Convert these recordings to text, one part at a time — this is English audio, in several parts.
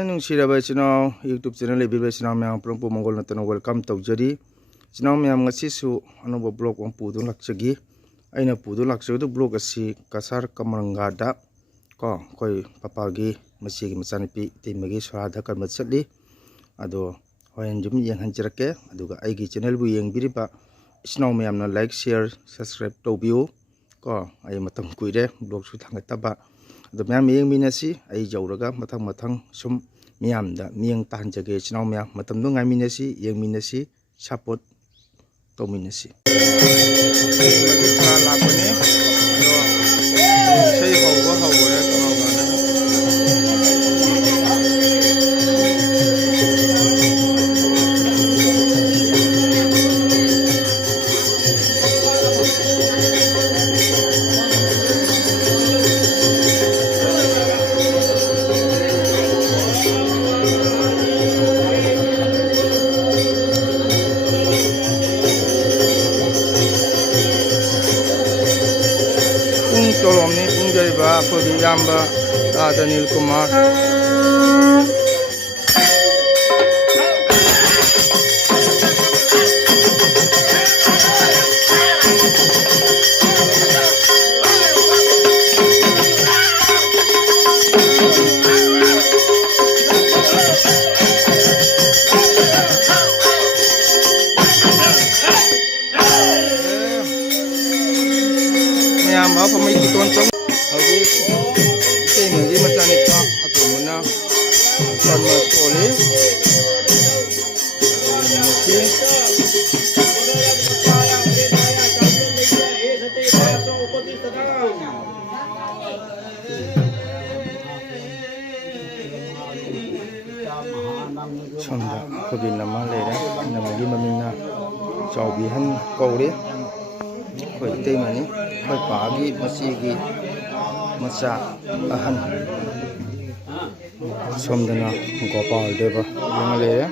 Ai nung siraba chino YouTube channel lebi chino myam prong pu mongol natano welcome tawjari chino myam ngasi su anoba blog ong pudu lakchagi aina pudu lakchadu blog asi kasar kamarangada ko koi papagi masigi masanipi timagi swada kan matsali ado hoyen jum yang hanjirake aduga aigi channel bu yang biriba chino myam na like share subscribe tawbiu ko ai matam kuire blog su thangataba ado myam yeng minasi ai jawraga mathang sum myam da mieng tan jage chinaw myam matam no ngai minasi yeng minasi support to minasi Tolong ni pun jadi bah pergi jamba ada Nil Kumar. Apa mai tonton lagi tema di macam ni ka atau mana sama sekali sonda kebin nama lera nama di mamina jaubihan kau deh koi tema ni koi pagi masigi masa ahan somdana Gopal deba yang le ya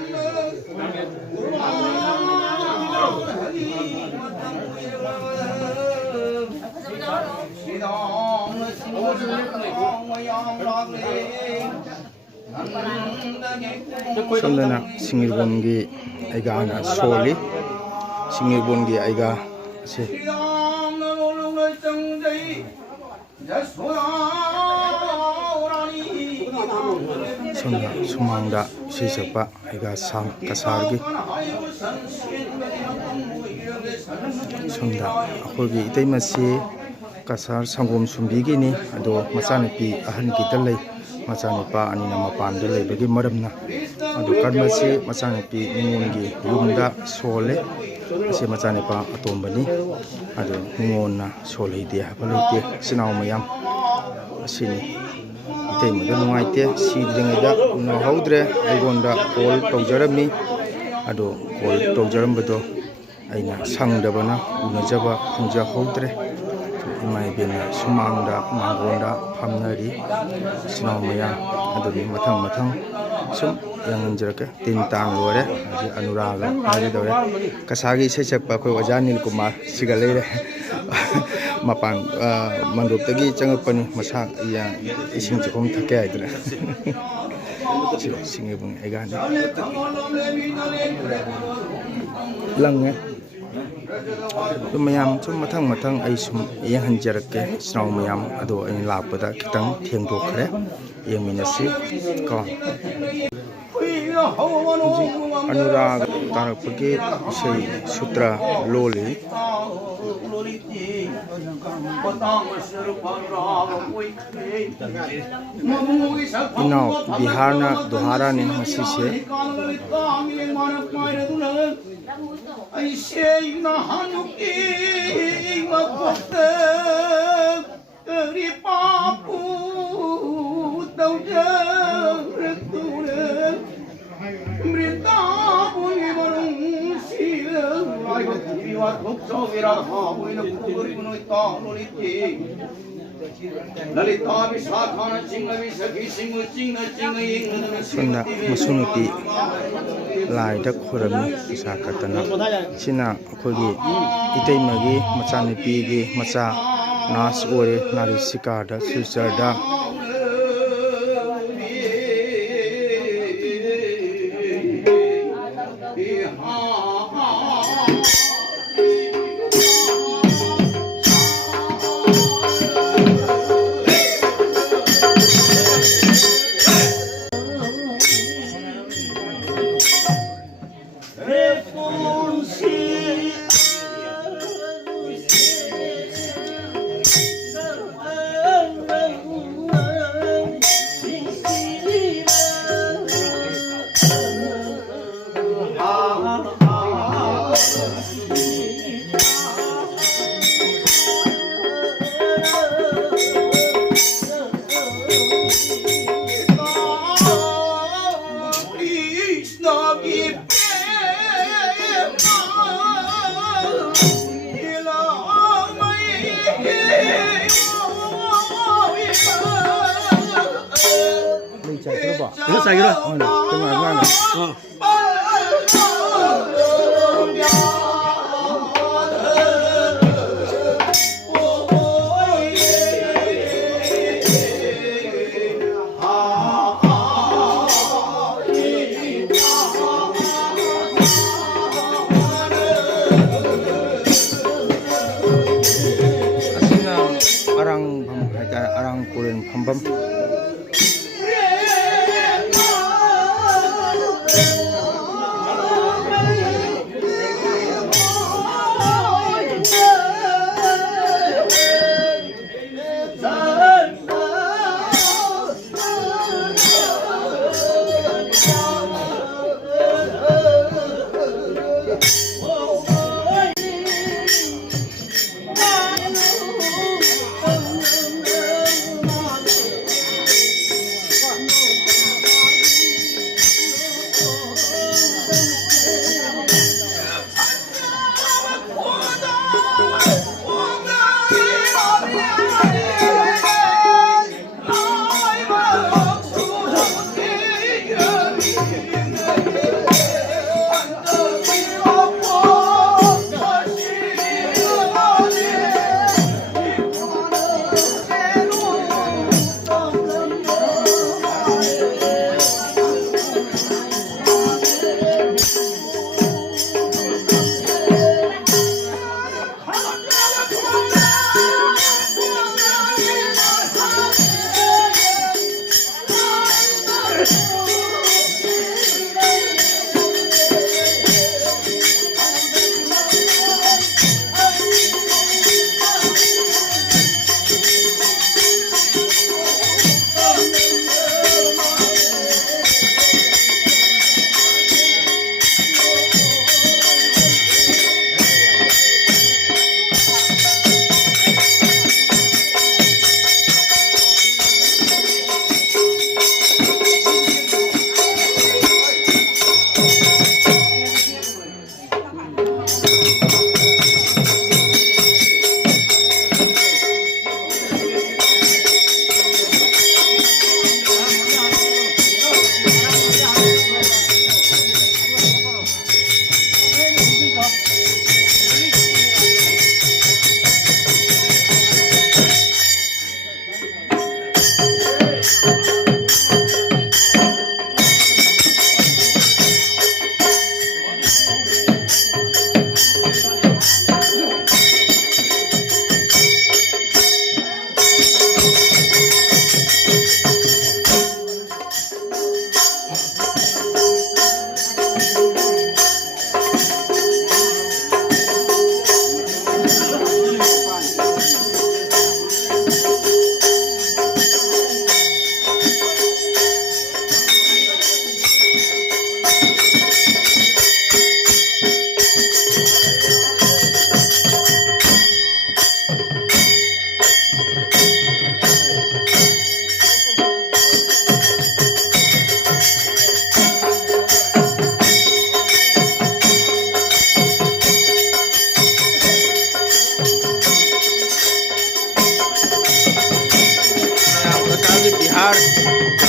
somdana Singirbongi aiga ana soli Singirbongi aiga se sonda sumangda sisapa aiga sam kasargi sonda akhoi itei masi kasar sangom sumbigi ni ado macanipi ahan kitalai macanipa ani nama pandalai bagi maramna ado karmasi macanipi ningongi yumda sole asi macanipa atombani ado ningonna sole dia balite sinaw mayam asini itay mo dun ngaite sidringida no haudre aigonda call tawjarami ado call tawjaram bado aina sangdabana unajaba khungja haudre mai bena sumangda mangonda phamnari sinaw mayam ado ni mathang sum yang anjarake tintang lore adi anuraga adi dore kasagi sechakpa ko Ajan Nil Kumar sigalere mapan mandop tagi changapani masa ya ising chukom thake aidra Singirbong egani lange mayam sum mathang ai sum yang hanjarake sinaw mayam ado ai lapada kitang thengdokhre yeminasi ko Anurag tarakpagi isai sutra loli inau biharna dohara ni masih se Sonda masunuti lai dak khurami sakatana sina khogi iteimagi macanipi gi macha nas ore narisika da future da ba? Nó xài rồi. Cái mà ngon này. Arang Korean Pambam.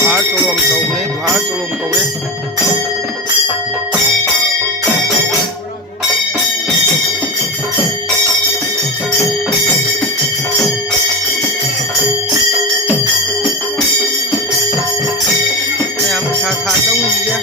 Dhar Cholom Tawne, Dhar Cholom Tawne. Em thả thả trong gì kia.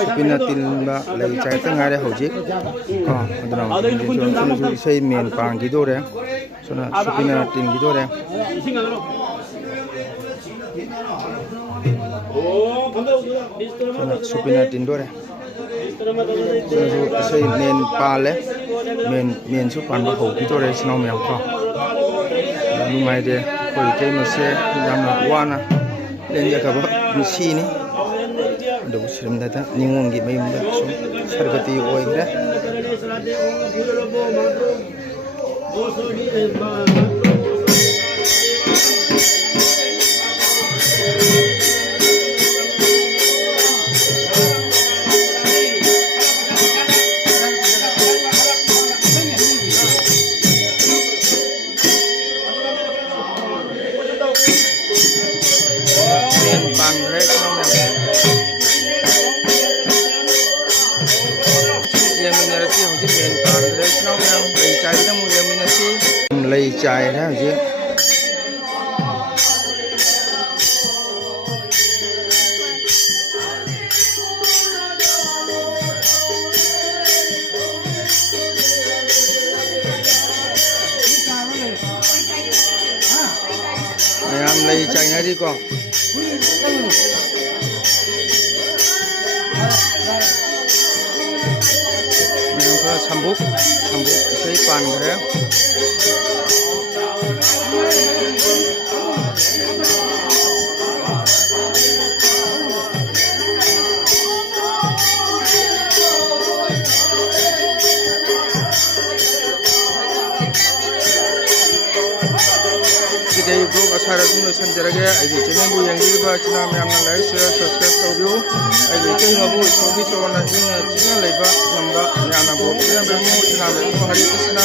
Supina tinba lagi cai tengah ada hojik, aduna isai main pang gitu re, sona supina tin gitu re. Sona supina tin do re. Sona isai main pale, main supan ba hoj gitu re, senau meang ko. Lumai de, koi kai masih jama wana, dan jaga ba misi ni. Aduh, siram data ningung gitu, mayum dah, so sargati oy dah. ꯂꯩ ꯆꯥꯏꯔꯦ ꯍꯧꯖꯤꯛ ꯃꯌꯥꯝ ꯂꯩ ꯆꯥꯏꯅꯔꯤꯀꯣ ꯃꯌꯥꯝ ꯈꯔ ꯁꯝꯕꯨꯛ ꯏꯁꯩ ꯄꯥꯟꯈ꯭ꯔꯦ ꯁꯤꯗꯩ block ꯑꯁꯥꯔ ꯑꯗꯨꯝ ꯂꯣꯏꯁꯤꯟꯖꯔꯒꯦ ꯑꯩꯒꯤ ꯆꯦꯅꯦꯜꯕꯨ ꯌꯦꯡꯕꯤꯔꯤꯕ ꯏꯆꯤꯟ ꯃꯌꯥꯝꯅ ꯂꯥꯏꯛ ꯁꯤꯌꯔ ꯁꯕꯁꯀ꯭ꯔꯥꯏꯕ ꯇꯧꯕꯤꯌꯨ ꯑꯩꯒꯤ ꯏꯇꯩꯃꯕꯨ ꯏꯁꯣꯔꯒꯤ ꯆꯣꯔꯅ ꯏꯪꯅ ꯆꯤꯛꯅ ꯂꯩꯕ ꯉꯝꯕ ꯃꯌꯥꯝꯅ ꯕꯣꯔ ꯄꯤꯅꯕꯤꯔꯝꯃꯨ ꯍꯔꯦ ꯀ꯭ꯔꯤꯁꯅ